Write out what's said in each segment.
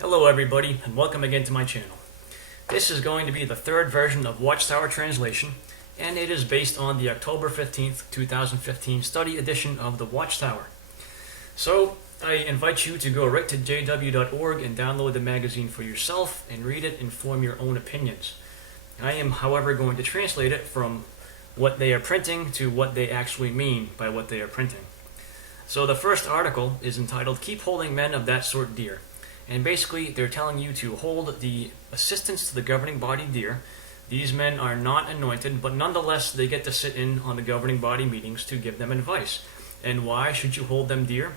Hello everybody, and welcome again to my channel. This is going to be the third version of Watchtower Translation, and it is based on the October 15th, 2015 study edition of the Watchtower. So, I invite you to go right to jw.org and download the magazine for yourself and read it and form your own opinions. I am, however, going to translate it from what they are printing to what they actually mean by what they are printing. So the first article is entitled, "Keep Holding Men of That Sort Dear." And basically, they're telling you to hold the assistants to the governing body dear. These men are not anointed, but nonetheless, they get to sit in on the governing body meetings to give them advice. And why should you hold them dear?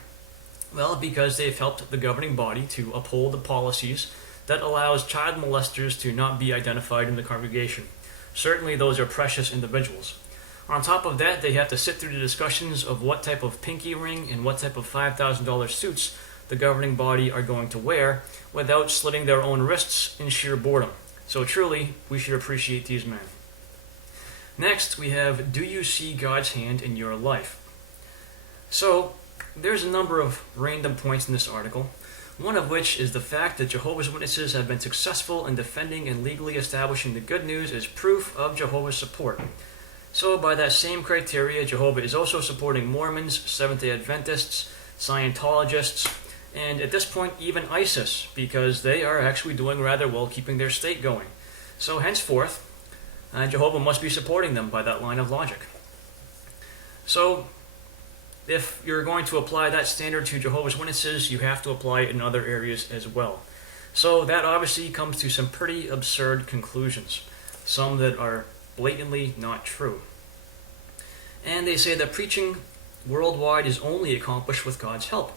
Well, because they've helped the governing body to uphold the policies that allows child molesters to not be identified in the congregation. Certainly, those are precious individuals. On top of that, they have to sit through the discussions of what type of pinky ring and what type of $5,000 suits the governing body are going to wear without slitting their own wrists in sheer boredom. So truly, we should appreciate these men. Next, we have, do you see God's hand in your life? So, there's a number of random points in this article, one of which is the fact that Jehovah's Witnesses have been successful in defending and legally establishing the good news as proof of Jehovah's support. So, by that same criteria, Jehovah is also supporting Mormons, Seventh-day Adventists, Scientologists, and at this point, even ISIS, because they are actually doing rather well keeping their state going. So, henceforth, Jehovah must be supporting them by that line of logic. So, if you're going to apply that standard to Jehovah's Witnesses, you have to apply it in other areas as well. So, that obviously comes to some pretty absurd conclusions, some that are blatantly not true. And they say that preaching worldwide is only accomplished with God's help.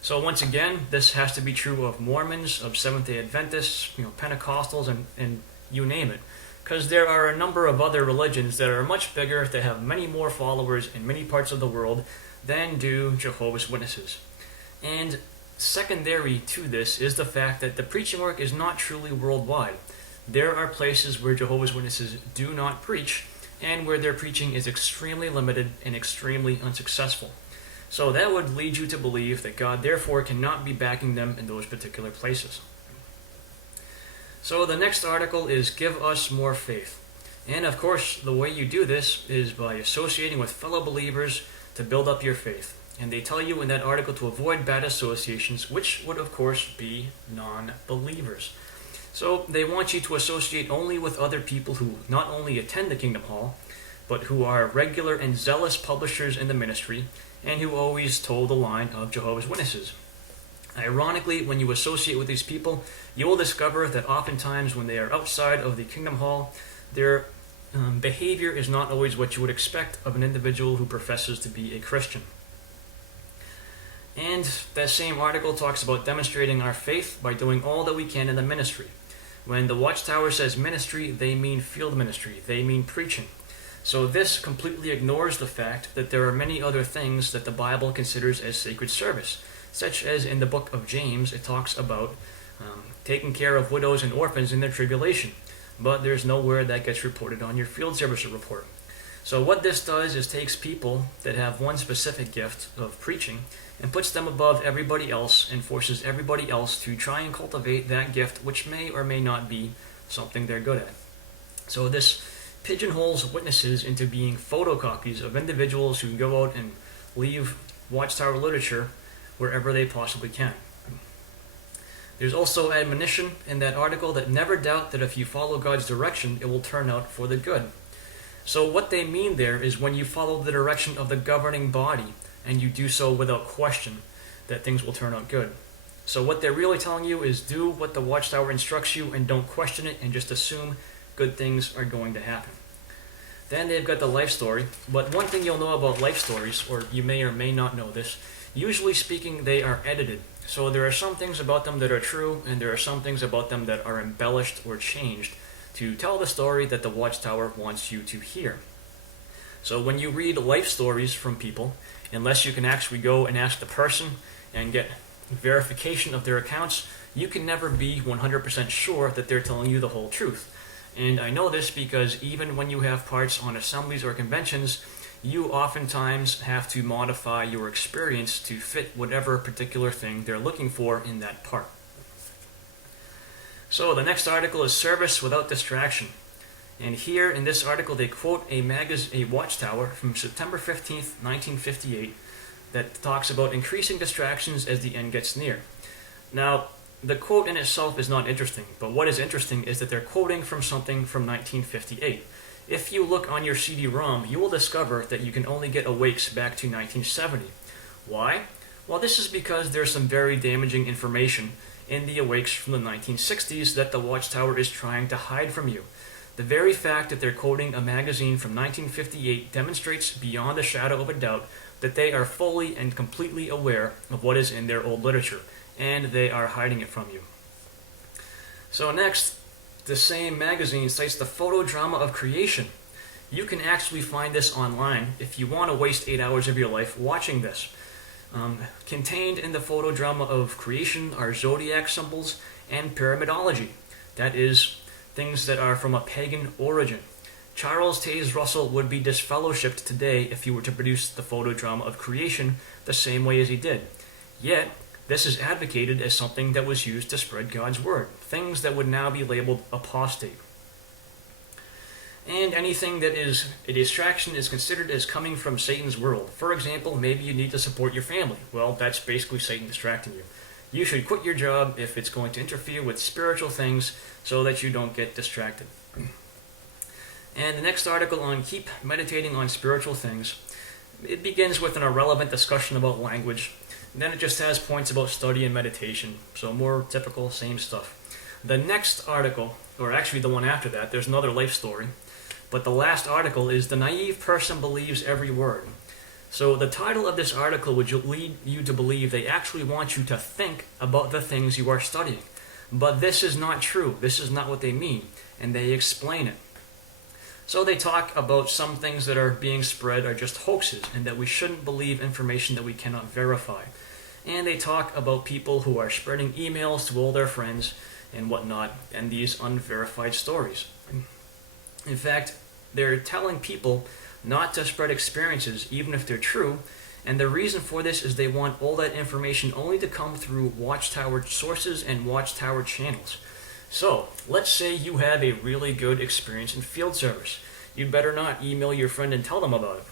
So once again, this has to be true of Mormons, of Seventh-day Adventists, Pentecostals, and you name it. Because there are a number of other religions that are much bigger, that have many more followers in many parts of the world than do Jehovah's Witnesses. And secondary to this is the fact that the preaching work is not truly worldwide. There are places where Jehovah's Witnesses do not preach, and where their preaching is extremely limited and extremely unsuccessful. So that would lead you to believe that God therefore cannot be backing them in those particular places. So the next article is, "Give us more faith." And of course, the way you do this is by associating with fellow believers to build up your faith. And they tell you in that article to avoid bad associations, which would of course be non-believers. So they want you to associate only with other people who not only attend the Kingdom Hall, but who are regular and zealous publishers in the ministry, and who always toe the line of Jehovah's Witnesses. Ironically, when you associate with these people, you will discover that oftentimes when they are outside of the Kingdom Hall, their behavior is not always what you would expect of an individual who professes to be a Christian. And that same article talks about demonstrating our faith by doing all that we can in the ministry. When the Watchtower says ministry, they mean field ministry. They mean preaching. So this completely ignores the fact that there are many other things that the Bible considers as sacred service, such as in the book of James, it talks about taking care of widows and orphans in their tribulation. But there's nowhere that gets reported on your field service report. So what this does is takes people that have one specific gift of preaching and puts them above everybody else and forces everybody else to try and cultivate that gift, which may or may not be something they're good at. So this pigeonholes witnesses into being photocopies of individuals who go out and leave Watchtower literature wherever they possibly can. There's also admonition in that article that never doubt that if you follow God's direction, it will turn out for the good. So what they mean there is when you follow the direction of the governing body, and you do so without question, that things will turn out good. So what they're really telling you is do what the Watchtower instructs you and don't question it and just assume good things are going to happen. Then they've got the life story, but one thing you'll know about life stories, or you may or may not know this, usually speaking they are edited. So there are some things about them that are true, and there are some things about them that are embellished or changed to tell the story that the Watchtower wants you to hear. So when you read life stories from people, unless you can actually go and ask the person and get verification of their accounts, you can never be 100% sure that they're telling you the whole truth. And I know this because even when you have parts on assemblies or conventions, you oftentimes have to modify your experience to fit whatever particular thing they're looking for in that part. So the next article is Service Without Distraction. And here in this article they quote a Watchtower from September 15th, 1958 that talks about increasing distractions as the end gets near. Now, the quote in itself is not interesting, but what is interesting is that they're quoting from something from 1958. If you look on your CD-ROM, you will discover that you can only get awakes back to 1970. Why? Well, this is because there's some very damaging information in the awakes from the 1960s that the Watchtower is trying to hide from you. The very fact that they're quoting a magazine from 1958 demonstrates beyond a shadow of a doubt that they are fully and completely aware of what is in their old literature, and they are hiding it from you. So next, the same magazine cites the photodrama of creation. You can actually find this online if you want to waste 8 hours of your life watching this. Contained in the photodrama of creation are zodiac symbols and pyramidology. That is, things that are from a pagan origin. Charles Taze Russell would be disfellowshipped today if he were to produce the photodrama of creation the same way as he did. Yet, this is advocated as something that was used to spread God's word, things that would now be labeled apostate. And anything that is a distraction is considered as coming from Satan's world. For example, maybe you need to support your family. Well, that's basically Satan distracting you. You should quit your job if it's going to interfere with spiritual things so that you don't get distracted. And the next article on Keep Meditating on Spiritual Things, it begins with an irrelevant discussion about language. And then it just has points about study and meditation. So more typical, same stuff. The next article, or actually the one after that, there's another life story. But the last article is The Naive Person Believes Every Word. So the title of this article would lead you to believe they actually want you to think about the things you are studying. But this is not true. This is not what they mean. And they explain it. So they talk about some things that are being spread are just hoaxes and that we shouldn't believe information that we cannot verify. And they talk about people who are spreading emails to all their friends and whatnot and these unverified stories. In fact, they're telling people not to spread experiences even if they're true, and the reason for this is they want all that information only to come through Watchtower sources and Watchtower channels. So, let's say you have a really good experience in field service. You'd better not email your friend and tell them about it.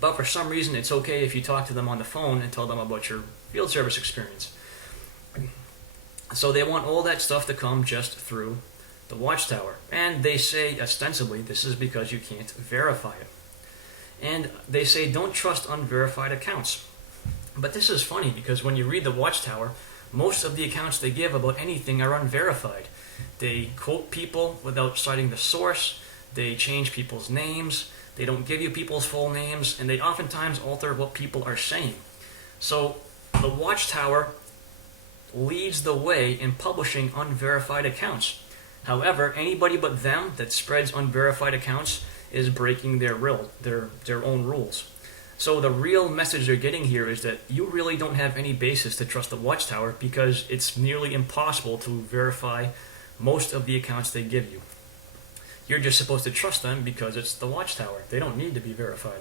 But for some reason, it's okay if you talk to them on the phone and tell them about your field service experience. So they want all that stuff to come just through the Watchtower. And they say, ostensibly, this is because you can't verify it. And they say, don't trust unverified accounts. But this is funny because when you read the Watchtower, most of the accounts they give about anything are unverified. They quote people without citing the source, they change people's names, they don't give you people's full names, and they oftentimes alter what people are saying. So the Watchtower leads the way in publishing unverified accounts. However, anybody but them that spreads unverified accounts is breaking their own rules. So the real message they're getting here is that you really don't have any basis to trust the Watchtower because it's nearly impossible to verify most of the accounts they give you. You're just supposed to trust them because it's the Watchtower. They don't need to be verified.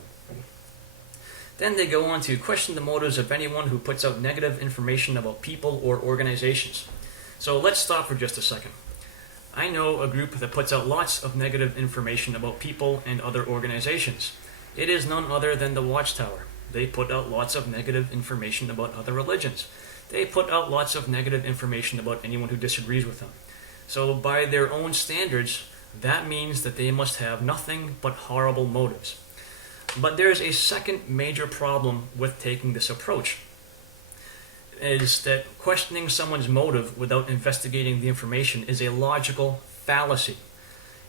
Then they go on to question the motives of anyone who puts out negative information about people or organizations. So let's stop for just a second. I know a group that puts out lots of negative information about people and other organizations. It is none other than the Watchtower. They put out lots of negative information about other religions. They put out lots of negative information about anyone who disagrees with them. So by their own standards, that means that they must have nothing but horrible motives. But there's a second major problem with taking this approach, is that questioning someone's motive without investigating the information is a logical fallacy.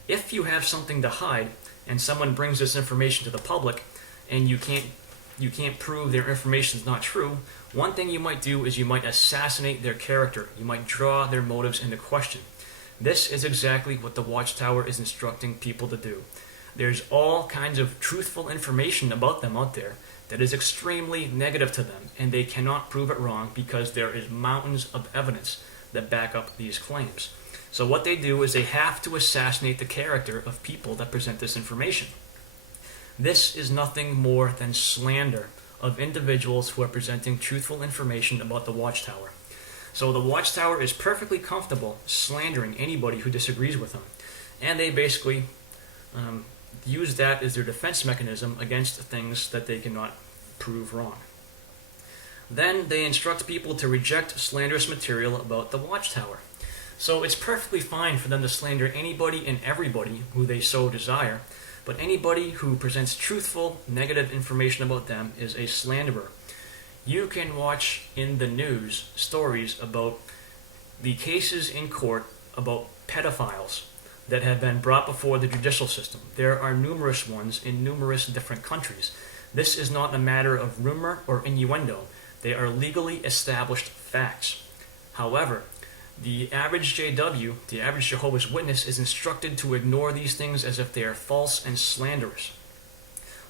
If you have something to hide, and someone brings this information to the public, and you can't prove their information is not true, one thing you might do is you might assassinate their character. You might draw their motives into question. This is exactly what the Watchtower is instructing people to do. There's all kinds of truthful information about them out there that is extremely negative to them, and they cannot prove it wrong because there is mountains of evidence that back up these claims. So what they do is they have to assassinate the character of people that present this information. This is nothing more than slander of individuals who are presenting truthful information about the Watchtower. So the Watchtower is perfectly comfortable slandering anybody who disagrees with them. And they basically use that as their defense mechanism against things that they cannot prove wrong. Then they instruct people to reject slanderous material about the Watchtower. So it's perfectly fine for them to slander anybody and everybody who they so desire, but anybody who presents truthful, negative information about them is a slanderer. You can watch in the news stories about the cases in court about pedophiles that have been brought before the judicial system. There are numerous ones in numerous different countries. This is not a matter of rumor or innuendo. They are legally established facts. However, the average JW, the average Jehovah's Witness, is instructed to ignore these things as if they are false and slanderous.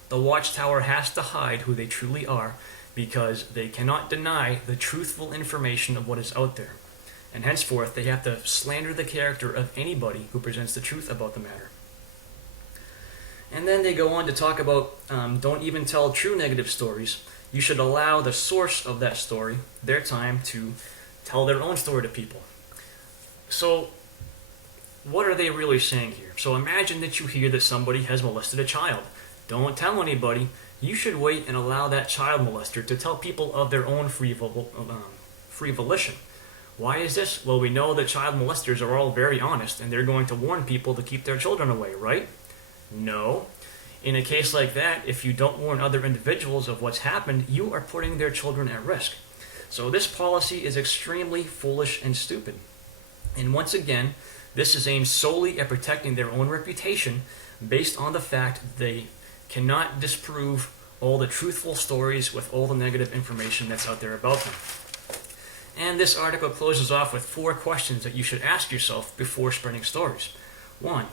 The Watchtower has to hide who they truly are because they cannot deny the truthful information of what is out there. And henceforth, they have to slander the character of anybody who presents the truth about the matter. And then they go on to talk about don't even tell true negative stories. You should allow the source of that story their time to tell their own story to people. So, what are they really saying here? So imagine that you hear that somebody has molested a child. Don't tell anybody. You should wait and allow that child molester to tell people of their own free volition. Why is this? Well, we know that child molesters are all very honest, and they're going to warn people to keep their children away, right? No. In a case like that, if you don't warn other individuals of what's happened, you are putting their children at risk. So this policy is extremely foolish and stupid. And once again, this is aimed solely at protecting their own reputation based on the fact that they cannot disprove all the truthful stories with all the negative information that's out there about them. And this article closes off with 4 questions that you should ask yourself before spreading stories. 1.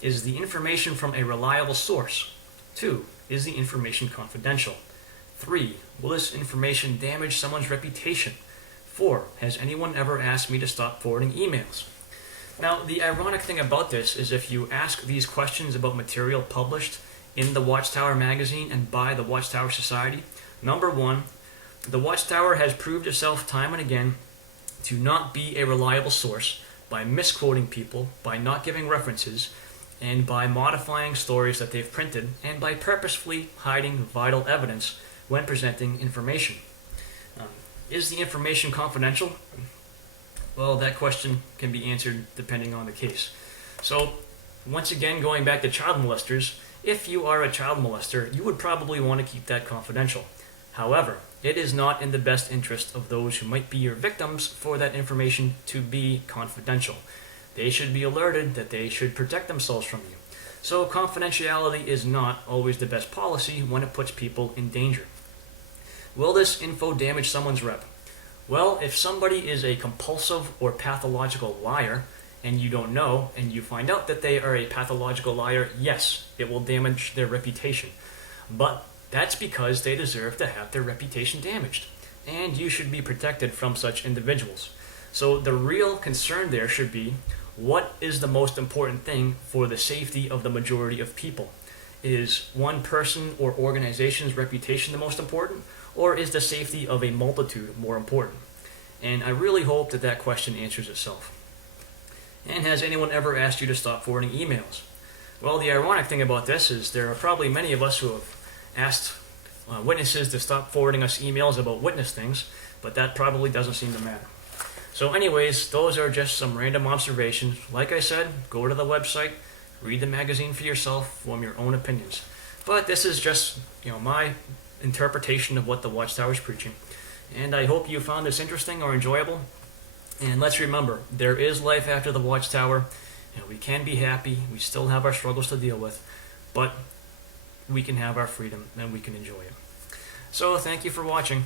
Is the information from a reliable source? 2. Is the information confidential? 3. Will this information damage someone's reputation? 4. Has anyone ever asked me to stop forwarding emails? Now, the ironic thing about this is if you ask these questions about material published in the Watchtower magazine and by the Watchtower Society, number 1, the Watchtower has proved itself time and again to not be a reliable source by misquoting people, by not giving references, and by modifying stories that they've printed, and by purposefully hiding vital evidence when presenting information. Is the information confidential? Well, that question can be answered depending on the case. So, once again, going back to child molesters, if you are a child molester, you would probably want to keep that confidential. However, it is not in the best interest of those who might be your victims for that information to be confidential. They should be alerted that they should protect themselves from you. So confidentiality is not always the best policy when it puts people in danger. Will this info damage someone's rep? Well, if somebody is a compulsive or pathological liar, and you don't know, and you find out that they are a pathological liar, yes, it will damage their reputation. But that's because they deserve to have their reputation damaged. And you should be protected from such individuals. So the real concern there should be, what is the most important thing for the safety of the majority of people? Is one person or organization's reputation the most important? Or is the safety of a multitude more important? And I really hope that that question answers itself. And has anyone ever asked you to stop forwarding emails? Well, the ironic thing about this is there are probably many of us who have asked witnesses to stop forwarding us emails about witness things, but that probably doesn't seem to matter. So anyways, those are just some random observations. Like I said, go to the website, read the magazine for yourself, form your own opinions. But this is just, my interpretation of what the Watchtower is preaching. And I hope you found this interesting or enjoyable. And let's remember, there is life after the Watchtower. We can be happy. We still have our struggles to deal with. But we can have our freedom and we can enjoy it. So thank you for watching.